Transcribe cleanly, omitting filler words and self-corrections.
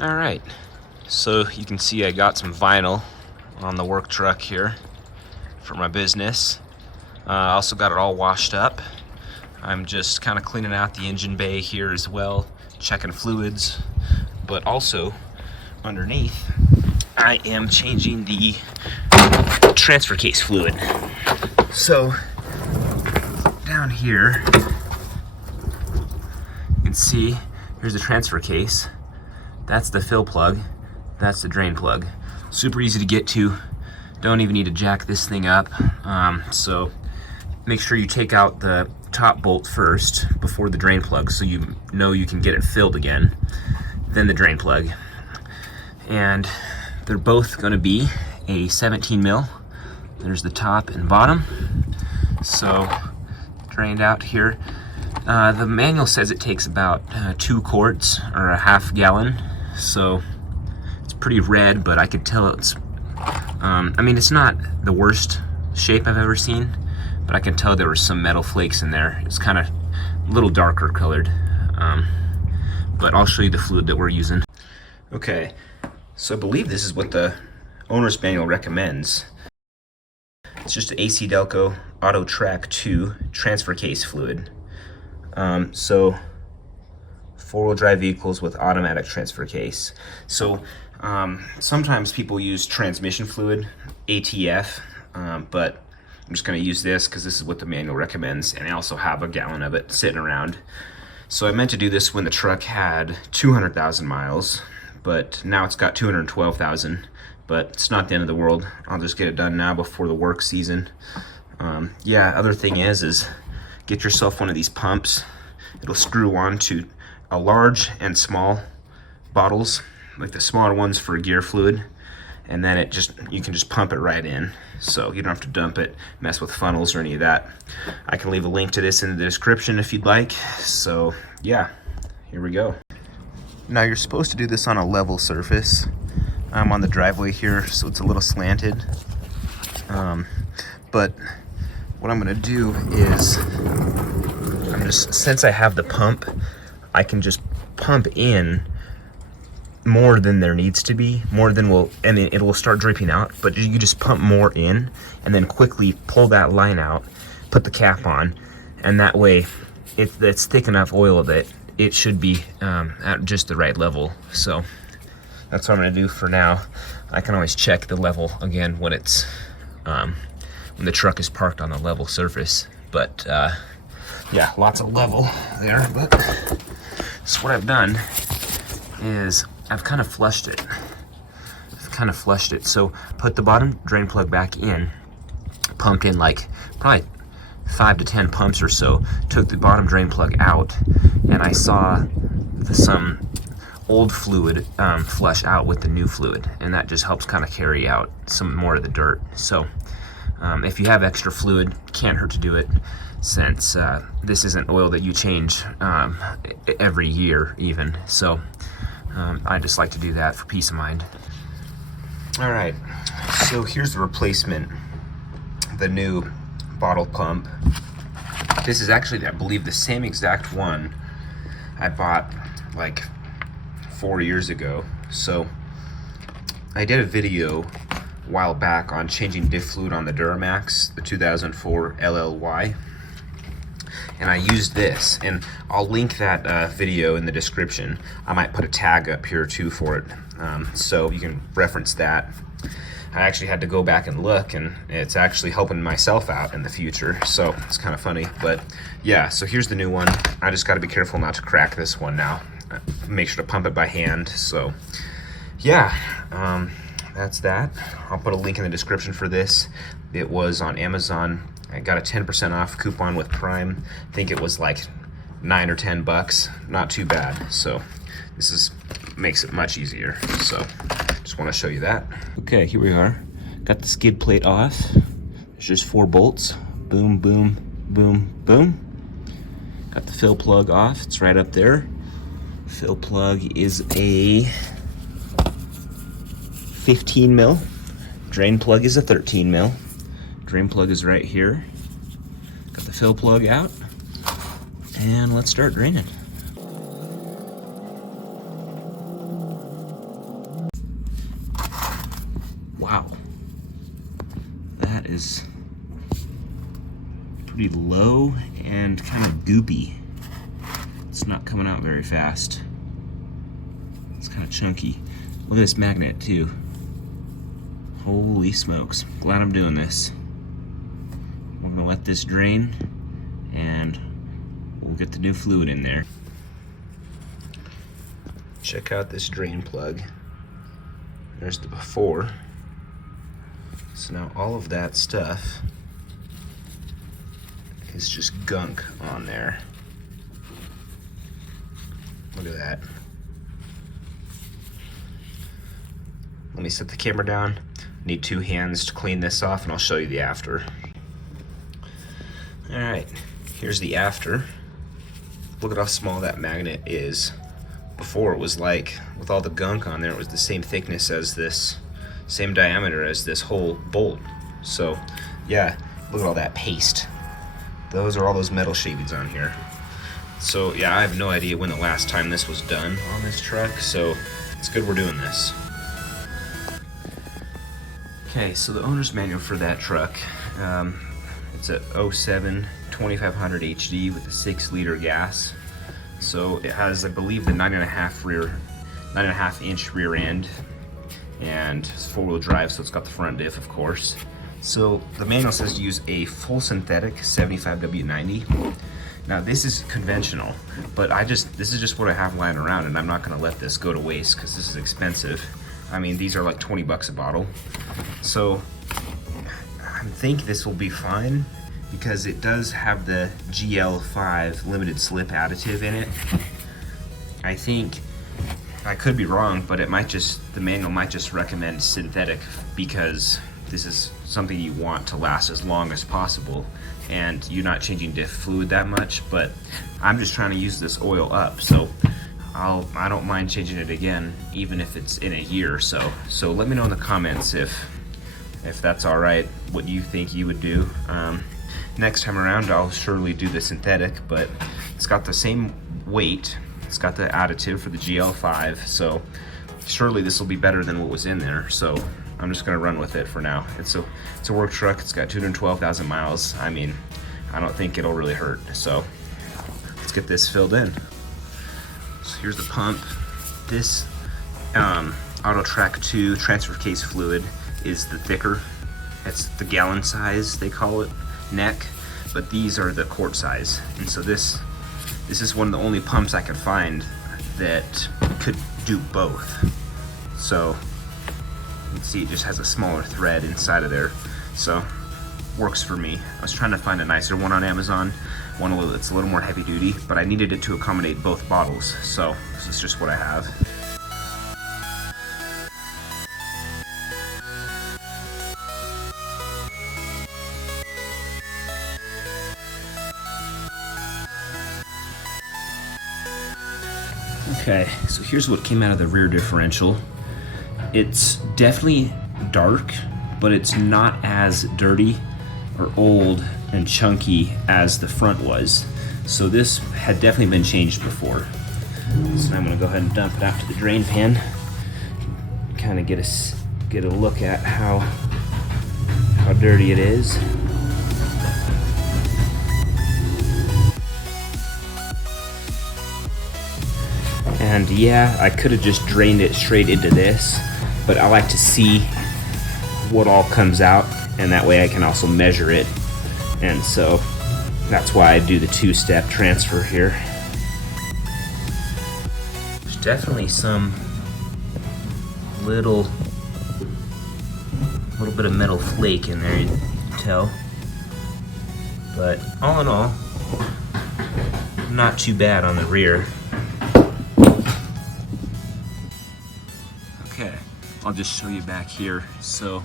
All right, so you can see I got some vinyl on the work truck here for my business. I also got it all washed up. I'm just kind of cleaning out the engine bay here as well, checking fluids, but also underneath I am changing the transfer case fluid. So down here you can see here's the transfer case. That's the fill plug, that's the drain plug. Super easy to get to, don't even need to jack this thing up. So make sure you take out the top bolt first before the drain plug so you know you can get it filled again, then the drain plug. And they're both going to be a 17 mil. There's the top and bottom. So drained out here. The manual says it takes about 2 quarts or a half gallon. So it's pretty red, but I could tell it's, I mean, it's not the worst shape I've ever seen, but I can tell there were some metal flakes in there. It's kind of a little darker colored. But I'll show you the fluid that we're using. Okay, so I believe this is what the owner's manual recommends. It's just an AC Delco Auto Track 2 transfer case fluid. So 4-wheel drive vehicles with automatic transfer case. So sometimes people use transmission fluid, ATF, but I'm just going to use this because this is what the manual recommends, and I also have a gallon of it sitting around. So I meant to do this when the truck had 200,000 miles, but now it's got 212,000, but it's not the end of the world. I'll just get it done now before the work season. Yeah, other thing is get yourself one of these pumps. It'll screw on to a large and small bottles, like the smaller ones for gear fluid, and then you can just pump it right in, so you don't have to dump it, mess with funnels or any of that. I can leave a link to this in the description if you'd like. So yeah, here we go. Now you're supposed to do this on a level surface. I'm on the driveway here, so it's a little slanted, but what I'm gonna do is since I have the pump, I can just pump in more than there needs to be, more than it will start dripping out, but you just pump more in and then quickly pull that line out, put the cap on, and that way it's thick enough oil that it should be at just the right level. So that's what I'm gonna do for now. I can always check the level again when it's when the truck is parked on a level surface, but yeah, lots of level there. But so what I've done is I've kind of flushed it. So put the bottom drain plug back in, pumped in like probably 5 to 10 pumps or so, took the bottom drain plug out, and I saw some old fluid flush out with the new fluid, and that just helps kind of carry out some more of the dirt. So if you have extra fluid, can't hurt to do it, since this isn't oil that you change every year even. So I just like to do that for peace of mind. All right, so here's the replacement, the new bottle pump. This is actually, I believe, the same exact one I bought like 4 years ago. So I did a video a while back on changing diff fluid on the Duramax, the 2004 LLY. And I used this, and I'll link that video in the description. I might put a tag up here too for it, so you can reference that. I actually had to go back and look, and it's actually helping myself out in the future, so it's kind of funny. But yeah, so here's the new one. I just got to be careful not to crack this one now. Make sure to pump it by hand. So yeah, that's that. I'll put a link in the description for this. It was on Amazon. I got a 10% off coupon with Prime. I think it was like $9 or $10. Not too bad. So this makes it much easier. So just want to show you that. Okay, here we are. Got the skid plate off. There's just 4 bolts. Boom, boom, boom, boom. Got the fill plug off. It's right up there. Fill plug is a 15 mil. Drain plug is a 13 mil. Drain plug is right here. Got the fill plug out, and let's start draining. is pretty low and kind of goopy. It's not coming out very fast. It's kind of chunky. Look at this magnet too. Holy smokes. Glad I'm doing this. We're gonna let this drain and we'll get the new fluid in there. Check out this drain plug. There's the before. So now all of that stuff is just gunk on there. Look at that. Let me set the camera down. Need 2 hands to clean this off and I'll show you the after. All right, here's the after. Look at how small that magnet is. Before it was like, with all the gunk on there, it was the same thickness as this, same diameter as this whole bolt. So yeah, look at all that paste. Those are all those metal shavings on here. So yeah, I have no idea when the last time this was done on this truck, so it's good we're doing this. Okay, so the owner's manual for that truck, it's a 07 2500 HD with a 6-liter gas. So it has, I believe, the 9.5 inch rear end, and it's 4-wheel drive, so it's got the front diff, of course. So the manual says to use a full synthetic 75W90. Now this is conventional, but this is just what I have lying around, and I'm not gonna let this go to waste because this is expensive. I mean, these are like 20 bucks a bottle. So I think this will be fine because it does have the GL5 limited slip additive in it. I think, I could be wrong, but it might just, the manual might just recommend synthetic because this is something you want to last as long as possible, and you're not changing diff fluid that much, but I'm just trying to use this oil up, so I don't mind changing it again, even if it's in a year or so. So let me know in the comments if that's all right, what you think you would do. Next time around, I'll surely do the synthetic, but it's got the same weight. It's got the additive for the GL5, so surely this will be better than what was in there. So I'm just gonna run with it for now. It's a work truck. It's got 212,000 miles. I mean, I don't think it'll really hurt. So let's get this filled in. So here's the pump. This AutoTrack 2 transfer case fluid is the thicker. It's the gallon size, they call it, neck, but these are the quart size. And so this is one of the only pumps I could find that could do both. So you can see it just has a smaller thread inside of there, so works for me. I was trying to find a nicer one on Amazon, one that's a little more heavy duty, but I needed it to accommodate both bottles, so this is just what I have. Okay, so here's what came out of the rear differential. It's definitely dark, but it's not as dirty or old and chunky as the front was. So this had definitely been changed before. So now I'm gonna go ahead and dump it out to the drain pan. Kind of get a look at how dirty it is. And yeah, I could have just drained it straight into this, but I like to see what all comes out, and that way I can also measure it. And so that's why I do the 2-step transfer here. There's definitely some little bit of metal flake in there, you can tell. But all in all, not too bad on the rear. Okay, I'll just show you back here. So